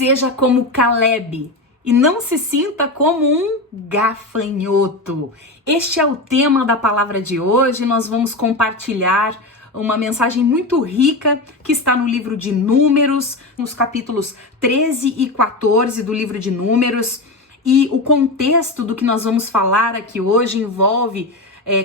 Seja como Caleb e não se sinta como um gafanhoto. Este é o tema da palavra de hoje. Nós vamos compartilhar uma mensagem muito rica que está no livro de Números, nos capítulos 13 e 14 do livro de Números. E o contexto do que nós vamos falar aqui hoje envolve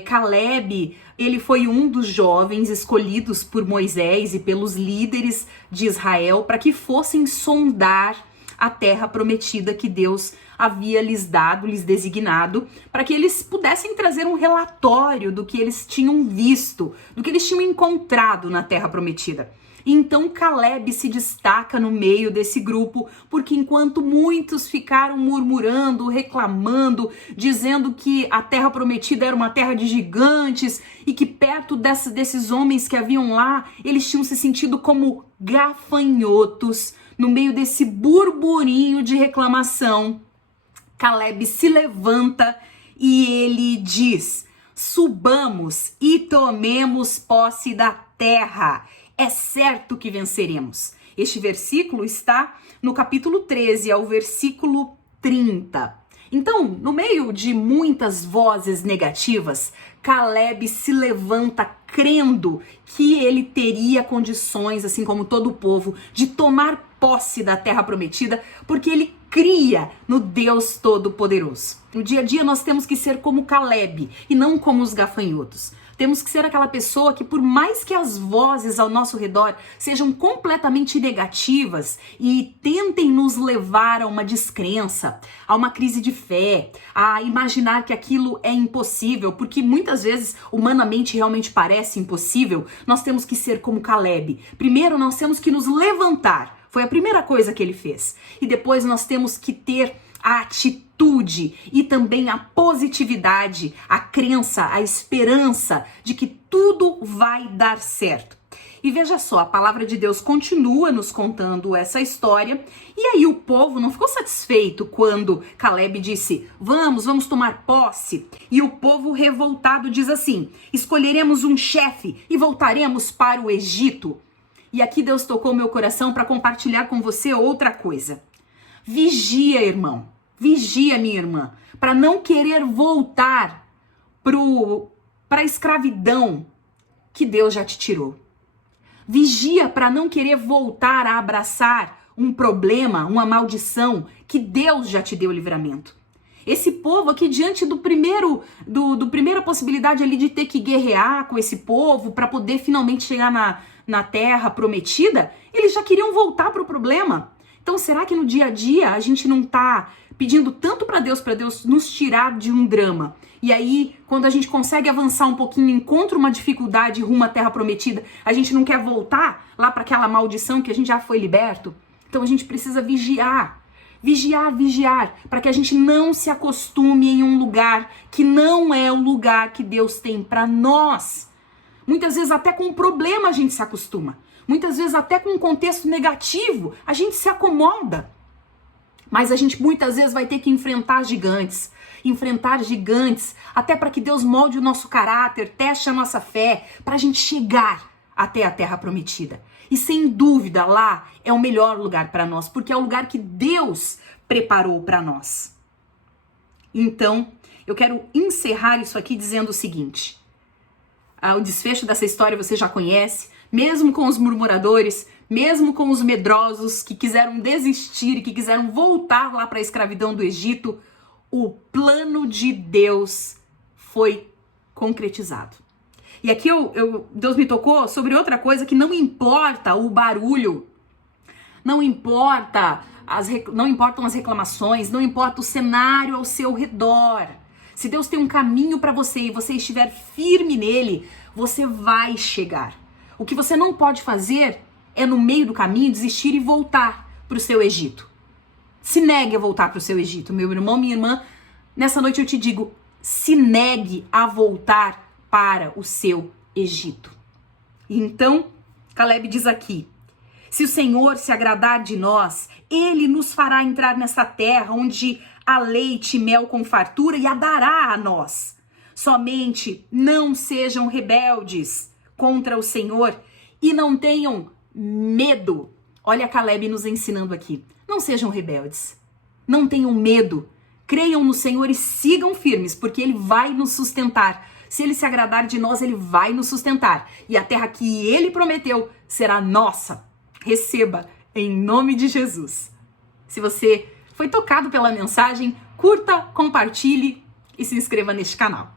Caleb. Ele foi um dos jovens escolhidos por Moisés e pelos líderes de Israel para que fossem sondar a terra prometida que Deus havia lhes dado, lhes designado, para que eles pudessem trazer um relatório do que eles tinham visto, do que eles tinham encontrado na terra prometida. Então Caleb se destaca no meio desse grupo, porque enquanto muitos ficaram murmurando, reclamando, dizendo que a terra prometida era uma terra de gigantes e que perto desses homens que haviam lá, eles tinham se sentido como gafanhotos no meio desse burburinho de reclamação, Caleb se levanta e ele diz: subamos e tomemos posse da terra. É certo que venceremos. Este versículo está no capítulo 13, ao versículo 30. Então, no meio de muitas vozes negativas, Caleb se levanta crendo que ele teria condições, assim como todo o povo, de tomar posse da terra prometida, porque ele cria no Deus Todo-Poderoso. No dia a dia nós temos que ser como Caleb e não como os gafanhotos. Temos que ser aquela pessoa que, por mais que as vozes ao nosso redor sejam completamente negativas e tentem nos levar a uma descrença, a uma crise de fé, a imaginar que aquilo é impossível, porque muitas vezes humanamente realmente parece impossível, nós temos que ser como Caleb. Primeiro nós temos que nos levantar, foi a primeira coisa que ele fez. E depois nós temos que ter a atitude e também a positividade, a crença, a esperança de que tudo vai dar certo. E veja só, a palavra de Deus continua nos contando essa história, e aí o povo não ficou satisfeito quando Caleb disse: vamos tomar posse. E o povo revoltado diz assim: escolheremos um chefe e voltaremos para o Egito. E aqui Deus tocou meu coração para compartilhar com você outra coisa. Vigia, irmão. Vigia, minha irmã, para não querer voltar para a escravidão que Deus já te tirou. Vigia para não querer voltar a abraçar um problema, uma maldição que Deus já te deu livramento. Esse povo aqui, diante do primeira possibilidade ali de ter que guerrear com esse povo para poder finalmente chegar na terra prometida, eles já queriam voltar para o problema. Então, será que no dia a dia a gente não está pedindo tanto para Deus nos tirar de um drama? E aí, quando a gente consegue avançar um pouquinho, encontra uma dificuldade rumo à terra prometida, a gente não quer voltar lá para aquela maldição que a gente já foi liberto? Então a gente precisa vigiar, para que a gente não se acostume em um lugar que não é o lugar que Deus tem para nós. Muitas vezes até com um problema a gente se acostuma. Muitas vezes até com um contexto negativo a gente se acomoda. Mas a gente muitas vezes vai ter que enfrentar gigantes até para que Deus molde o nosso caráter, teste a nossa fé, para a gente chegar até a terra prometida. E sem dúvida lá é o melhor lugar para nós, porque é o lugar que Deus preparou para nós. Então, eu quero encerrar isso aqui dizendo o seguinte: o desfecho dessa história você já conhece. Mesmo com os murmuradores, mesmo com os medrosos que quiseram desistir e que quiseram voltar lá para a escravidão do Egito, o plano de Deus foi concretizado. E aqui Deus me tocou sobre outra coisa, que não importa o barulho, não importam as reclamações, não importa o cenário ao seu redor. Se Deus tem um caminho para você e você estiver firme nele, você vai chegar. O que você não pode fazer é, no meio do caminho, desistir e voltar para o seu Egito. Se negue a voltar para o seu Egito, meu irmão, minha irmã. Nessa noite eu te digo, se negue a voltar para o seu Egito. Então, Caleb diz aqui: se o Senhor se agradar de nós, Ele nos fará entrar nessa terra onde há leite e mel com fartura e a dará a nós. Somente não sejam rebeldes contra o Senhor e não tenham medo. Olha Caleb nos ensinando aqui. Não sejam rebeldes. Não tenham medo. Creiam no Senhor e sigam firmes, porque Ele vai nos sustentar. Se Ele se agradar de nós, Ele vai nos sustentar. E a terra que Ele prometeu será nossa. Receba, em nome de Jesus. Se você foi tocado pela mensagem, curta, compartilhe e se inscreva neste canal.